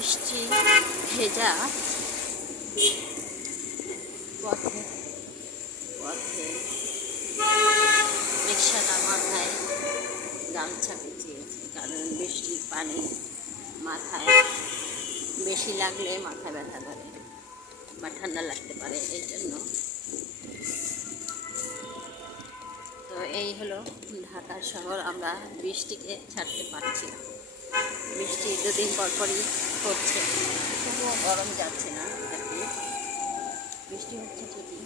বৃষ্টি ভেজা পথে পথে রিক্সাটা মাথায় গামছা পেঁচিয়েছে, কারণ বৃষ্টির পানি মাথায় বেশি লাগলে মাথা ব্যথা করে বা ঠান্ডা লাগতে পারে, এই জন্য। তো এই হলো ঢাকা শহর। আমরা বৃষ্টিকে ছাড়তে পারছি না। বৃষ্টি দুদিন পরপরই হচ্ছে, তবুও গরম যাচ্ছে না। আর কি বৃষ্টি হচ্ছে ঠিকই,